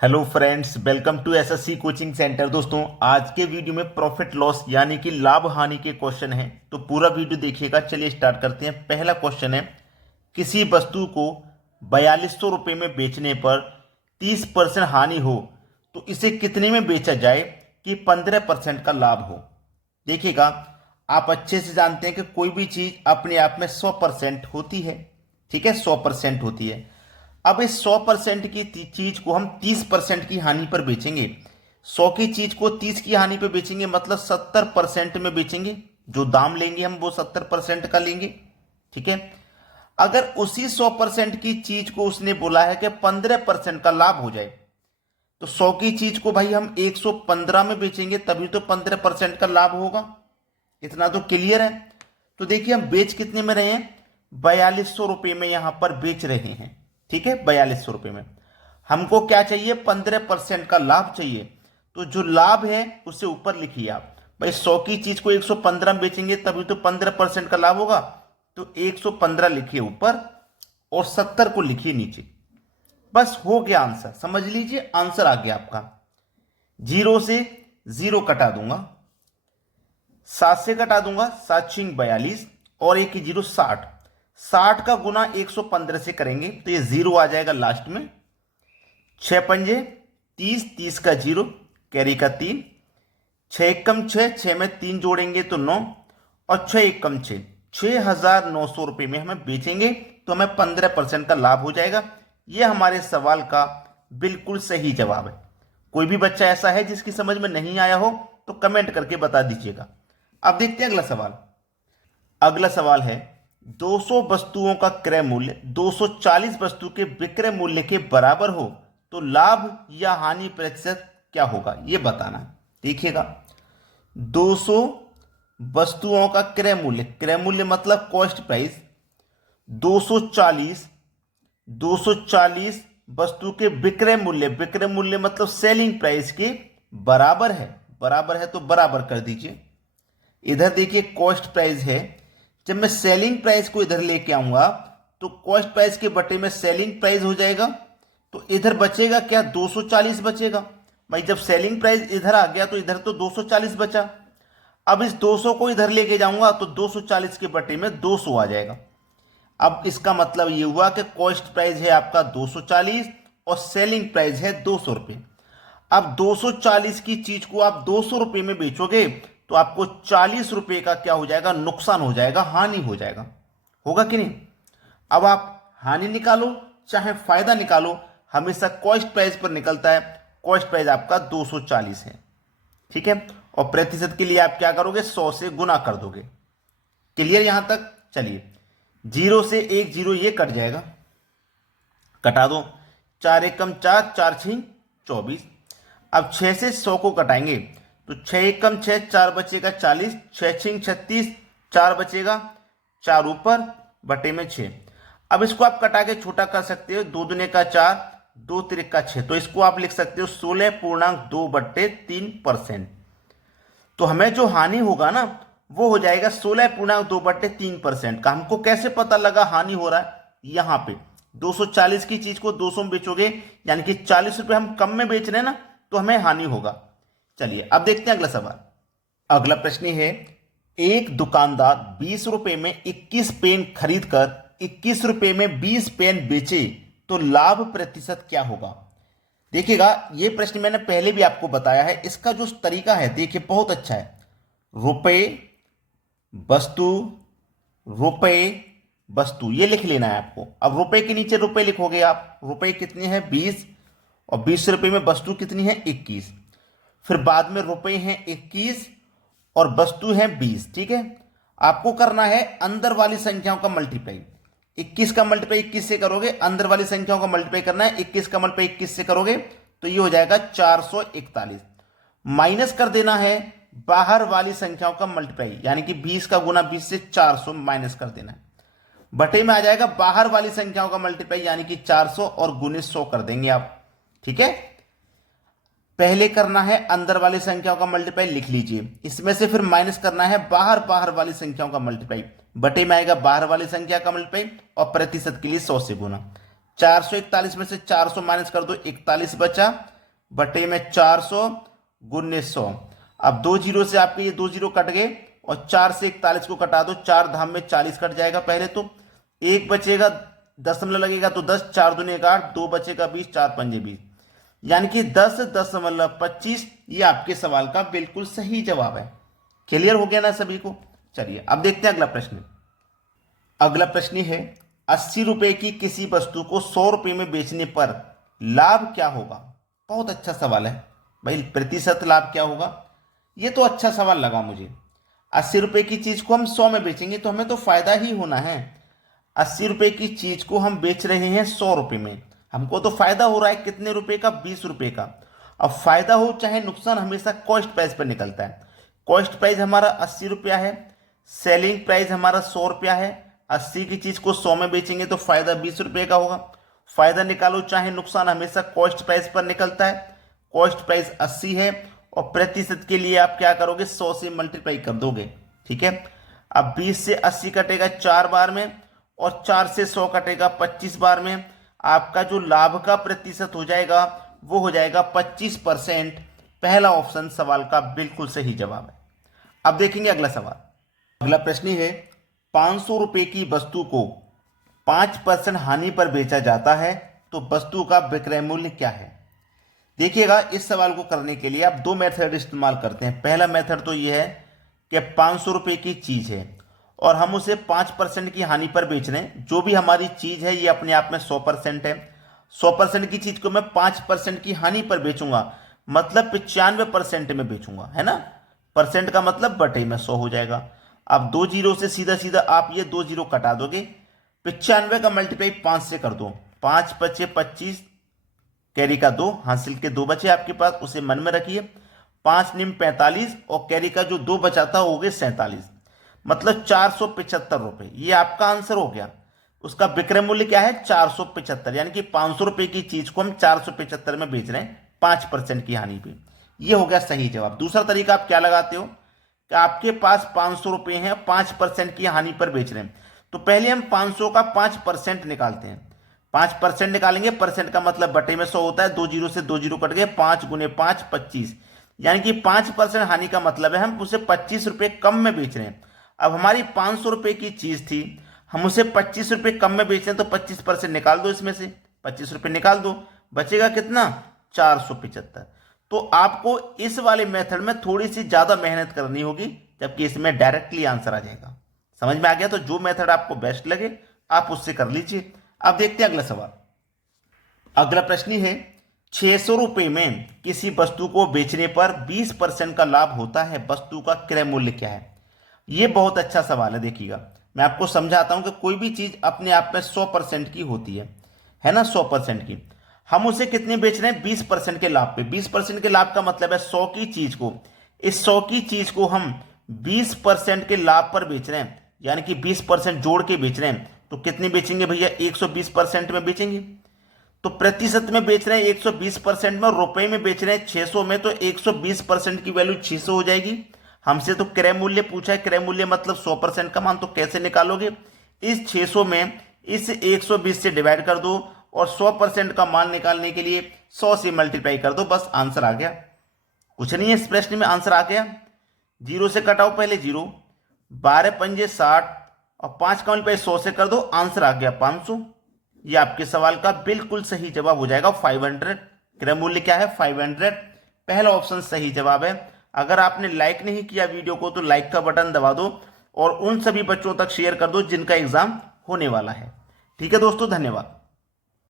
Hello friends, welcome to SSC coaching centre. दोस्तों, आज के वीडियो में प्रॉफिट लॉस यानी कि लाभ हानि के क्वेश्चन हैं, तो पूरा वीडियो देखिएगा। चलिए स्टार्ट करते हैं। पहला क्वेश्चन है, किसी वस्तु को 4200 रुपये में बेचने पर 30% हानि हो तो इसे कितने में बेचा जाए कि 15% का लाभ हो। देखिएगा, आप अच्छे से जानते हैं कि कोई भी चीज़ अपने आप में 100% होती है। ठीक है, 100% होती है। अब इस 100% की चीज को हम 30% की हानि पर बेचेंगे। 100 की चीज को 30 की हानि पर बेचेंगे, मतलब 70% में बेचेंगे। जो दाम लेंगे हम वो 70% का लेंगे। ठीक है। अगर उसी 100% की चीज को उसने बोला है कि 15% का लाभ हो जाए, तो 100 की चीज को भाई हम 115 में बेचेंगे, तभी तो 15% का लाभ होगा। इतना तो क्लियर है। तो देखिए, हम बेच कितने में रहे हैं? 4200 रुपये में यहां पर बेच रहे हैं। ठीक है, 4200 रुपये में। हमको क्या चाहिए? 15% का लाभ चाहिए। तो जो लाभ है उसे ऊपर लिखिए आप। भाई 100 की चीज को 115 में बेचेंगे, तभी तो 15% का लाभ होगा। तो 115 लिखिए ऊपर और 70 को लिखिए नीचे। बस हो गया आंसर। समझ लीजिए, आंसर आ गया आपका। जीरो से जीरो कटा दूंगा, 7 से कटा दूंगा, 7 छिंग 42 और एक ही जीरो 60। 60 का गुना 115 से करेंगे तो ये जीरो आ जाएगा लास्ट में। 6 पंजे 30, 30 का जीरो, कैरी का 3, 6 एक कम 6, 6 में 3 जोड़ेंगे तो 9 और 6 एक कम 6, 6900 रुपये में हमें बेचेंगे तो हमें 15% का लाभ हो जाएगा। ये हमारे सवाल का बिल्कुल सही जवाब है। कोई भी बच्चा ऐसा है जिसकी समझ में नहीं आया हो तो कमेंट करके बता दीजिएगा। अब देखते हैं अगला सवाल। अगला सवाल है, 200 वस्तुओं का क्रय मूल्य 240 वस्तु के विक्रय मूल्य के बराबर हो तो लाभ या हानि प्रतिशत क्या होगा, यह बताना है। देखिएगा, 200 वस्तुओं का क्रय मूल्य मतलब कॉस्ट प्राइस 240 240 वस्तु के विक्रय मूल्य मतलब सेलिंग प्राइस के बराबर है। बराबर है तो बराबर कर दीजिए। इधर देखिए कॉस्ट प्राइस है। जब मैं सेलिंग प्राइस को इधर लेके आऊंगा तो कॉस्ट प्राइस के बटे में सेलिंग प्राइस हो जाएगा। तो इधर बचेगा क्या? 240 बचेगा। भाई जब सेलिंग प्राइस इधर आ गया तो इधर तो 240 बचा। अब इस 200 को इधर लेके जाऊंगा तो 240 के बटे में 200 आ जाएगा। अब इसका मतलब ये हुआ कि कॉस्ट प्राइस है आपका 240 और सेलिंग प्राइस है 200 रुपये। अब 240 की चीज को आप 200 रुपये में बेचोगे तो आपको 40 रुपये का क्या हो जाएगा? नुकसान हो जाएगा, हानि हो जाएगा। होगा कि नहीं? अब आप हानि निकालो चाहे फायदा निकालो, हमेशा कॉस्ट प्राइस पर निकलता है। कॉस्ट प्राइस आपका 240 है। ठीक है। और प्रतिशत के लिए आप क्या करोगे? 100 से गुना कर दोगे। क्लियर यहां तक? चलिए, जीरो से एक जीरो ये कट जाएगा, कटा दो। 4 एक कम 4, 4 छिंग 24। अब 6 से 100 को कटाएंगे तो 6 एक कम 6, 4 बचेगा 40, 6 छिंग 36, 4 बचेगा, 4 ऊपर बटे में 6। अब इसको आप कटा के छोटा कर सकते हो। 2 दूने का 4, 2 तिरिक का 6, तो इसको आप लिख सकते हो 16.2/3%। तो हमें जो हानि होगा ना वो हो जाएगा 16.2/3% का। हमको कैसे पता लगा हानि हो रहा है? यहां पे 240 की चीज को 200 में बेचोगे, यानी कि 40 रुपए हम कम में बेच रहे हैं ना, तो हमें हानि होगा। चलिए अब देखते हैं अगला सवाल। अगला प्रश्न है, एक दुकानदार 20 रुपए में 21 पेन खरीद कर 21 रुपए में 20 पेन बेचे तो लाभ प्रतिशत क्या होगा। देखिएगा, यह प्रश्न मैंने पहले भी आपको बताया है। इसका जो तरीका है देखिए बहुत अच्छा है। रुपए वस्तु, रुपए वस्तु, ये लिख लेना है आपको। अब रुपए के नीचे रुपए लिखोगे आप। रुपए कितने हैं? 20 और 20 रुपए में वस्तु कितनी है? 21। फिर बाद में रुपए हैं 21 और वस्तु है 20। ठीक है। आपको करना है अंदर वाली संख्याओं का मल्टीप्लाई। 21 का मल्टीप्लाई 21 से करोगे, अंदर वाली संख्याओं का मल्टीप्लाई करना है। 21 का मल्टीप्लाई 21 से करोगे तो ये हो जाएगा 441। माइनस कर देना है बाहर वाली संख्याओं का मल्टीप्लाई, यानी कि 20 का गुना 20 से 400 माइनस कर देना है। बटे में आ जाएगा बाहर वाली संख्याओं का मल्टीप्लाई, यानी कि 400 और गुने 100 कर देंगे आप। ठीक है। पहले करना है अंदर वाली संख्याओं का मल्टीप्लाई, लिख लीजिए। इसमें से फिर माइनस करना है बाहर वाली संख्याओं का मल्टीप्लाई। बटे में आएगा बाहर वाली संख्या का मल्टीप्लाई और प्रतिशत के लिए 100 से गुना। 441 में से 400 माइनस कर दो, 41 बचा, बटे में 400 गुने 100। अब 2 जीरो से आपके ये 2 जीरो कट गए और 4 से 41 को कटा दो, 4 धाम में 40 कट जाएगा पहले तो, 1 बचेगा, दशमलव लगेगा तो 10, 4 दूने 8, 2 बचेगा 20, 4 पंजे 20, यानी कि 10.25। ये आपके सवाल का बिल्कुल सही जवाब है। क्लियर हो गया ना सभी को? चलिए अब देखते हैं अगला प्रश्न। अगला प्रश्न है 80 रुपए की किसी वस्तु को 100 रुपए में बेचने पर लाभ क्या होगा? बहुत अच्छा सवाल है भाई, प्रतिशत लाभ क्या होगा? ये तो अच्छा सवाल लगा मुझे। 80 रुपए की चीज को हम 100 में बेचेंगे तो हमें तो फायदा ही होना है। 80 रुपए की चीज को हम बेच रहे हैं 100 रुपए में, हमको तो फायदा हो रहा है कितने रुपए का? 20 रुपए का। अब फायदा हो चाहे नुकसान, हमेशा कॉस्ट प्राइस पर निकलता है। कॉस्ट प्राइस हमारा 80 रुपया है, सेलिंग प्राइस हमारा 100 रुपया है। 80 की चीज को 100 में बेचेंगे तो फायदा 20 रुपए का होगा। फायदा निकालो चाहे नुकसान, हमेशा कॉस्ट प्राइस पर निकलता है। कॉस्ट प्राइस 80 है और प्रतिशत के लिए आप क्या करोगे? 100 से मल्टीप्लाई कर दोगे, ठीक है। अब 20 से 80 कटेगा 4 बार में और 4 से 100 कटेगा 25 बार में। आपका जो लाभ का प्रतिशत हो जाएगा वो हो जाएगा 25%। पहला ऑप्शन सवाल का बिल्कुल सही जवाब है। अब देखेंगे अगला सवाल। अगला प्रश्न है 500 रुपए की वस्तु को 5% हानि पर बेचा जाता है तो वस्तु का विक्रय मूल्य क्या है? देखिएगा, इस सवाल को करने के लिए आप दो मेथड इस्तेमाल करते हैं। पहला मेथड तो यह है कि 500 रुपए की चीज है और हम उसे 5% की हानि पर बेच रहे हैं। जो भी हमारी चीज है ये अपने आप में 100% है। 100% की चीज को मैं 5% की हानि पर बेचूंगा, मतलब 95% में बेचूंगा, है ना। परसेंट का मतलब बटे में 100 हो जाएगा। अब 2 जीरो से सीधा सीधा आप ये 2 जीरो कटा दोगे। 95 का मल्टीप्लाई 5 से कर दो, 5 बचे 25, कैरी का 2, हासिल के 2 बचे आपके पास, उसे मन में रखिए। 5 निम 45 और कैरी का जो 2 बचा था हो गए 47, मतलब 475 रुपए। ये आपका आंसर हो गया। उसका विक्रय मूल्य क्या है? 475, यानी कि 500 रुपए की चीज को हम 475 में बेच रहे हैं 5% की हानि पे। ये हो गया सही जवाब। दूसरा तरीका आप क्या लगाते हो कि आपके पास 500 रुपए हैं, 5% की हानि पर बेच रहे हैं, तो पहले हम 500 का 5% निकालते हैं। 5% निकालेंगे, परसेंट का मतलब बटे में 100 होता है। 2 जीरो से 2 जीरो कट गए, 5 गुने 5 25, यानी कि 5% हानि का मतलब है हम उसे 25 रुपए कम में बेच रहे हैं। अब हमारी 500 रुपए की चीज थी, हम उसे 25 रुपए कम में बेच रहे हैं, तो 25% निकाल दो, इसमें से 25 रुपए निकाल दो, बचेगा कितना? 475। तो आपको इस वाले मेथड में थोड़ी सी ज्यादा मेहनत करनी होगी, जबकि इसमें डायरेक्टली आंसर आ जाएगा। समझ में आ गया? तो जो मेथड आपको बेस्ट लगे आप उससे कर लीजिए। अब देखते हैं अगला सवाल। अगला प्रश्न है 600 रुपए में किसी वस्तु को बेचने पर 20% का लाभ होता है, वस्तु का क्रय मूल्य क्या है? यह बहुत अच्छा सवाल है। देखिएगा, मैं आपको समझाता हूं कि कोई भी चीज अपने आप में 100% की होती है ना, 100% की। हम उसे कितने बेच रहे हैं? 20% के लाभ पे। 20% के लाभ का मतलब है 100 की चीज को, इस 100 की चीज को हम 20% के लाभ पर बेच रहे हैं, यानी कि 20% जोड़ के बेच रहे हैं। तो कितने बेचेंगे भैया? 120% में बेचेंगे। तो प्रतिशत में बेच रहे हैं 120% में, रुपए में बेच रहे हैं 600 में, तो 120% की वैल्यू 600 हो जाएगी। हमसे तो क्रय मूल्य पूछा है, क्रय मूल्य मतलब 100% का मान, तो कैसे निकालोगे? इस 600 में इस 120 से डिवाइड कर दो और 100% का मान निकालने के लिए 100 से मल्टीप्लाई कर दो, बस आंसर आ गया। कुछ नहीं है इस प्रश्न में, आंसर आ गया। जीरो से कटाओ पहले जीरो, 12 पंजे 60 और 5 का मल्टीप्लाई 100 से कर दो, आंसर आ गया 500। ये आपके सवाल का बिल्कुल सही जवाब हो जाएगा 500। क्रय मूल्य क्या है? 500। पहला ऑप्शन सही जवाब है। अगर आपने लाइक नहीं किया वीडियो को तो लाइक का बटन दबा दो और उन सभी बच्चों तक शेयर कर दो जिनका एग्जाम होने वाला है। ठीक है दोस्तों, धन्यवाद।